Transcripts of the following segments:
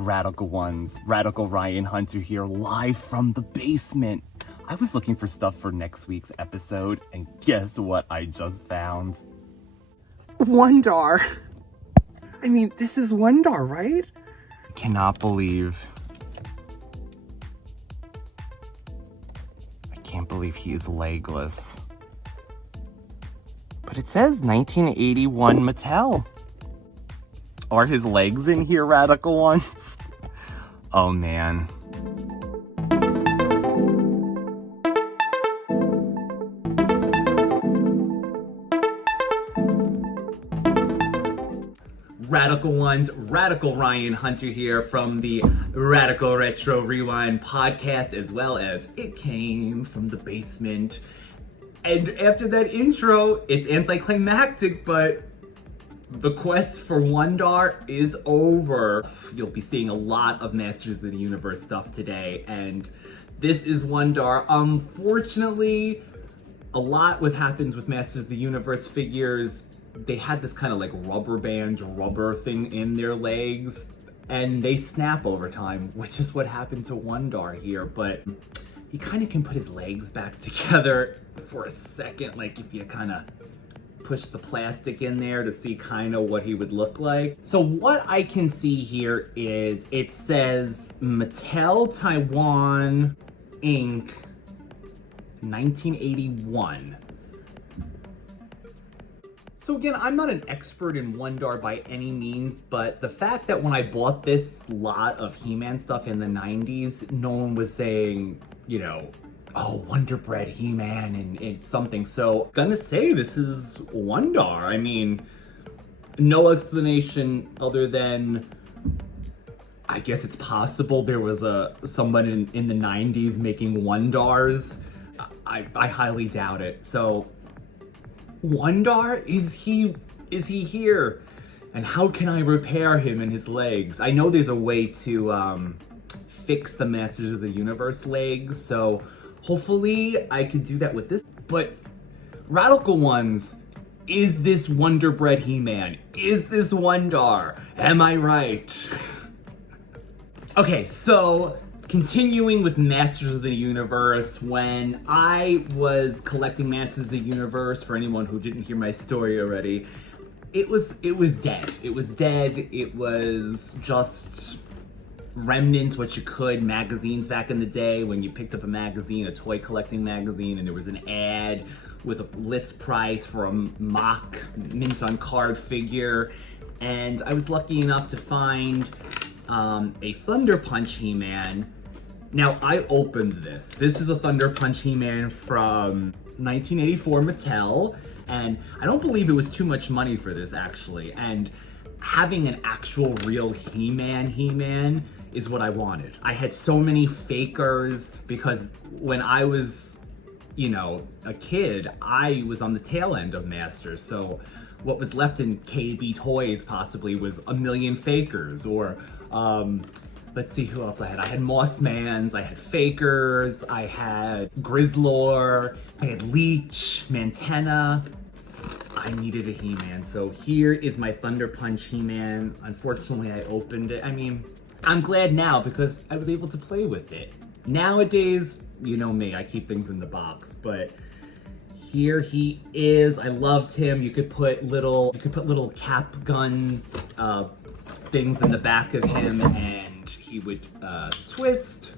Radical Ones, Radical Ryan Hunter here, live from the basement. I was looking for stuff for next week's episode, and guess what I just found? Wun-Dar. I mean, this is Wun-Dar, right? Cannot believe. I can't believe he is legless. But it says 1981 Mattel. Are his legs in here, Radical Ones? Oh man. Radical Ones, Radical Ryan Hunter here from the Radical Retro Rewind podcast, as well as It Came from the Basement. And after that intro, it's anticlimactic, but the quest for Wun-Dar is over. You'll be seeing a lot of Masters of the Universe stuff today, and this is Wun-Dar. Unfortunately, a lot what happens with Masters of the Universe figures, they had this kind of like rubber band, rubber thing in their legs, and they snap over time, which is what happened to Wun-Dar here, but he kind of can put his legs back together for a second, like if you kind of push the plastic in there to see kind of what he would look like. So what I can see here is it says Mattel Taiwan Inc. 1981. So again, I'm not an expert in Wun-Dar by any means, but the fact that when I bought this lot of He-Man stuff in the 90s, no one was saying, you know, oh, Wonder Bread He-Man and it's something. So gonna say this is Wun-Dar. I mean, no explanation other than, I guess it's possible there was someone in the 90s making Wun-Dars. I highly doubt it. So Wun-Dar, is he here? And how can I repair him and his legs? I know there's a way to fix the Masters of the Universe legs, so hopefully I could do that with this. But Radical Ones, is this Wonder Bread He-Man? Is this Wun-Dar? Am I right? Okay, so continuing with Masters of the Universe, when I was collecting Masters of the Universe, for anyone who didn't hear my story already, it was dead. It was dead. It was just remnants, what you could, magazines back in the day when you picked up a magazine, a toy collecting magazine, and there was an ad with a list price for a mock mint on card figure. And I was lucky enough to find a Thunder Punch He-Man. Now, I opened this. This is a Thunder Punch He-Man from 1984 Mattel, and I don't believe it was too much money for this, actually. And having an actual real He-Man is what I wanted. I had so many fakers because when I was, you know, a kid, I was on the tail end of Masters, so what was left in KB Toys possibly was a million fakers, or let's see who else I had. I had Mossmans, I had Fakers, I had Grizzlor, I had Leech, Mantenna. I needed a He-Man, so here is my Thunder Punch He-Man. Unfortunately, I opened it. I mean, I'm glad now because I was able to play with it. Nowadays, you know me, I keep things in the box, but here he is. I loved him. You could put little cap gun things in the back of him, and he would twist.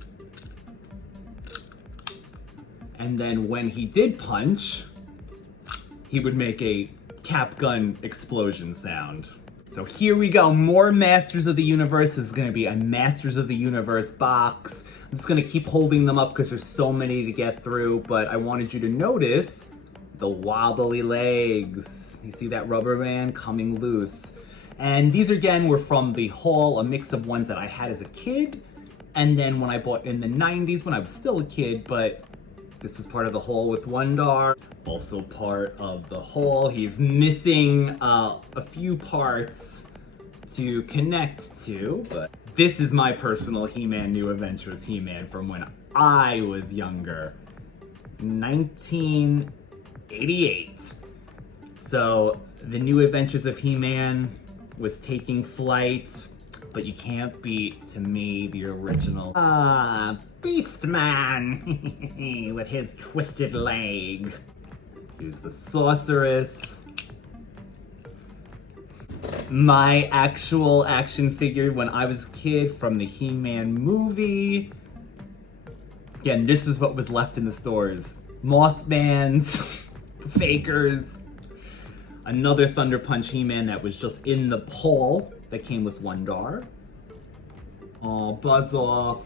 And then when he did punch, he would make a cap gun explosion sound. So here we go, more Masters of the Universe. This is gonna be a Masters of the Universe box. I'm just gonna keep holding them up because there's so many to get through, but I wanted you to notice the wobbly legs. You see that rubber band coming loose. And these again were from the haul, a mix of ones that I had as a kid, and then when I bought in the 90s when I was still a kid, but this was part of the haul with Wun-Dar. Also part of the haul, he's missing a few parts to connect to, but this is my personal He-Man New Adventures He-Man from when I was younger. 1988. So the New Adventures of He-Man was taking flight. but you can't beat, to me, the original. Beastman with his twisted leg. Here's the sorceress. My actual action figure when I was a kid from the He-Man movie. Again, this is what was left in the stores. Mossmans, Fakers, another Thunder Punch He-Man that was just in the haul that came with Wun-Dar. Oh, Buzz Off.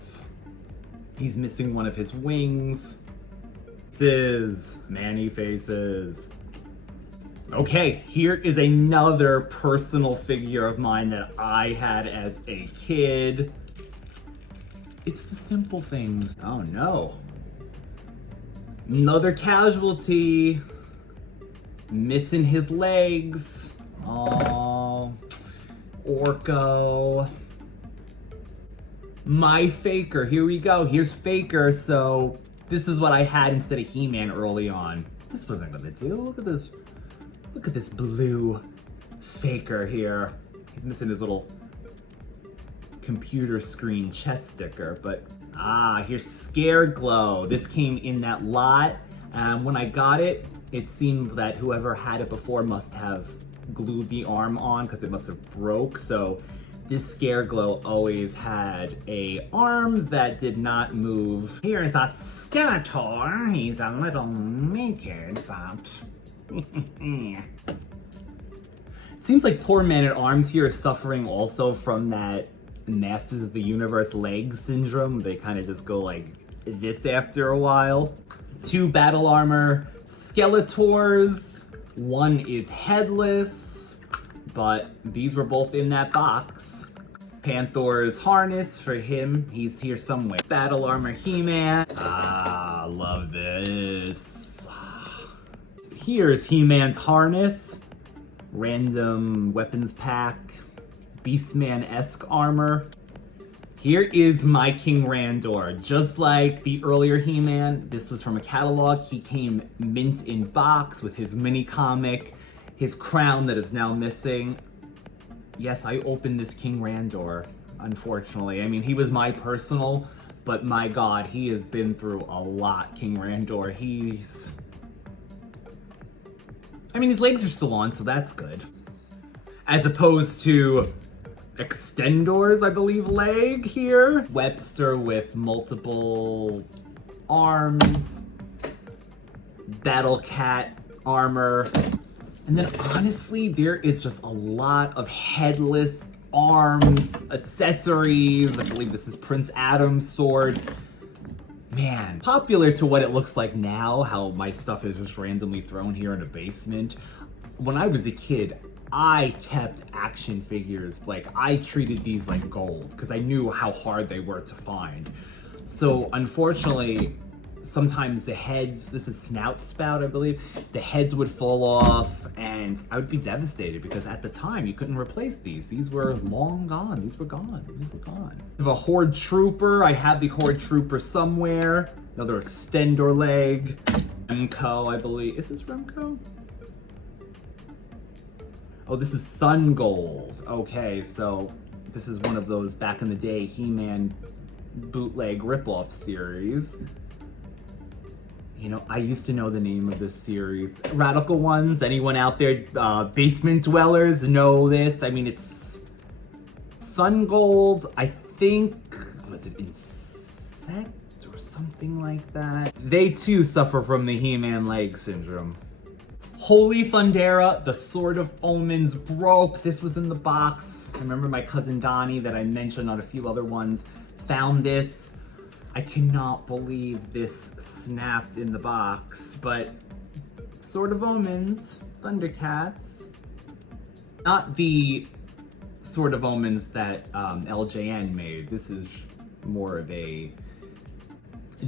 He's missing one of his wings. Faces, Manny Faces. Okay, here is another personal figure of mine that I had as a kid. It's the simple things. Oh no. Another casualty. Missing his legs. Oh, Orko. My Faker, here we go. Here's Faker, so this is what I had instead of He-Man early on. This wasn't gonna do. Look at this. Look at this blue Faker here. He's missing his little computer screen chest sticker, but here's Scare Glow. This came in that lot. When I got it, it seemed that whoever had it before must have glued the arm on because it must have broke. So this Scare Glow always had a arm that did not move. Here is a Skeletor. He's a little naked, but seems like poor Man-at-Arms here is suffering also from that Masters of the Universe leg syndrome. They kind of just go like this after a while. 2 battle armor Skeletors. One is headless, but these were both in that box. Panther's harness for him. He's here somewhere. Battle armor He-Man. Love this. Here's He-Man's harness. Random weapons pack. Beastman-esque armor. Here is my King Randor. Just like the earlier He-Man, this was from a catalog. He came mint in box with his mini comic, his crown that is now missing. Yes, I opened this King Randor, unfortunately. I mean, he was my personal, but my God, he has been through a lot, King Randor. His legs are still on, so that's good. As opposed to Extendor's, I believe, leg here. Webster with multiple arms. Battle Cat armor. And then honestly, there is just a lot of headless arms, accessories. I believe this is Prince Adam's sword. Man, popular to what it looks like now, how my stuff is just randomly thrown here in a basement. When I was a kid, I kept action figures, like I treated these like gold because I knew how hard they were to find. So unfortunately, sometimes the heads, this is Snout Spout, I believe, the heads would fall off and I would be devastated because at the time you couldn't replace these. These were long gone. These were gone. These were gone. I have a Horde Trooper. I have the Horde Trooper somewhere. Another Extendor leg. Remco, I believe. Is this Remco? Oh, this is Sun Gold. Okay, so this is one of those back in the day He-Man bootleg ripoff series. You know, I used to know the name of this series. Radical Ones, anyone out there, basement dwellers know this. I mean, it's Sun Gold, I think, was it Insect or something like that? They too suffer from the He-Man leg syndrome. Holy Thundera, the Sword of Omens broke. This was in the box. I remember my cousin Donnie that I mentioned on a few other ones found this. I cannot believe this snapped in the box, but Sword of Omens, Thundercats. Not the Sword of Omens that LJN made. This is more of a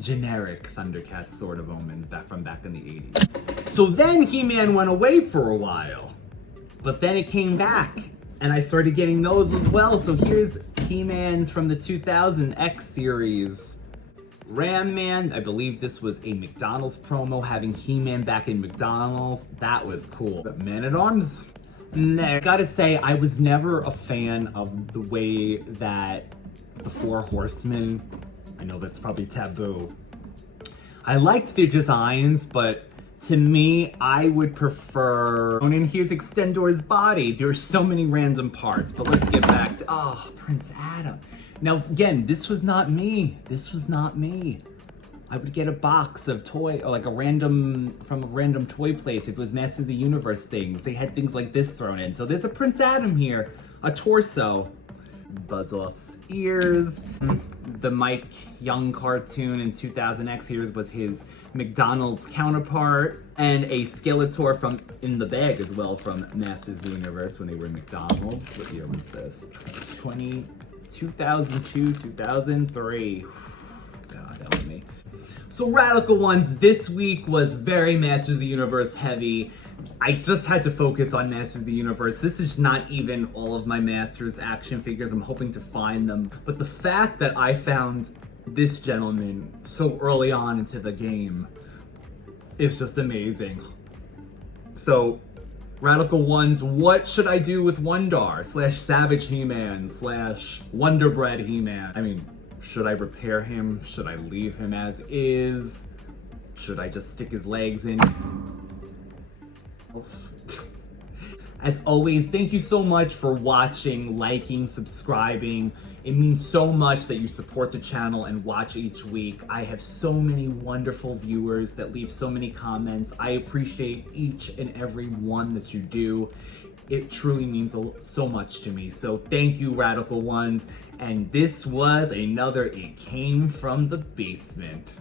generic Thundercats Sword of Omens back in the 80s. So then He-Man went away for a while, but then it came back and I started getting those as well. So here's He-Man's from the 2000 X series. Ram Man, I believe this was a McDonald's promo having He-Man back in McDonald's. That was cool. But Man-at-Arms, I gotta say, I was never a fan of the way that the Four Horsemen, I know that's probably taboo. I liked their designs, but to me, I would prefer, and here's Extendor's body. There's so many random parts, but let's get back to, oh, Prince Adam. Now, again, this was not me. This was not me. I would get a box of toy, or like from a random toy place. If it was Master of the Universe things, they had things like this thrown in. So there's a Prince Adam here, a torso. Buzz Off's ears. The Mike Young cartoon in 2000X here was his McDonald's counterpart, and a Skeletor from In the Bag as well from Masters of the Universe when they were in McDonald's. What year was this? 2002, 2003. God, that was me. So Radical Ones this week was very Masters of the Universe heavy. I just had to focus on Masters of the Universe. This is not even all of my Masters action figures. I'm hoping to find them. But the fact that I found this gentleman so early on into the game is just amazing. So, Radical Ones, what should I do with Wun-Dar / Savage He-Man / Wonder Bread He-Man? I mean, should I repair him? Should I leave him as is? Should I just stick his legs in? As always, thank you so much for watching, liking, subscribing. It means so much that you support the channel and watch each week. I have so many wonderful viewers that leave so many comments. I appreciate each and every one that you do. It truly means so much to me. So thank you, Radical Ones. And this was another It Came From the Basement.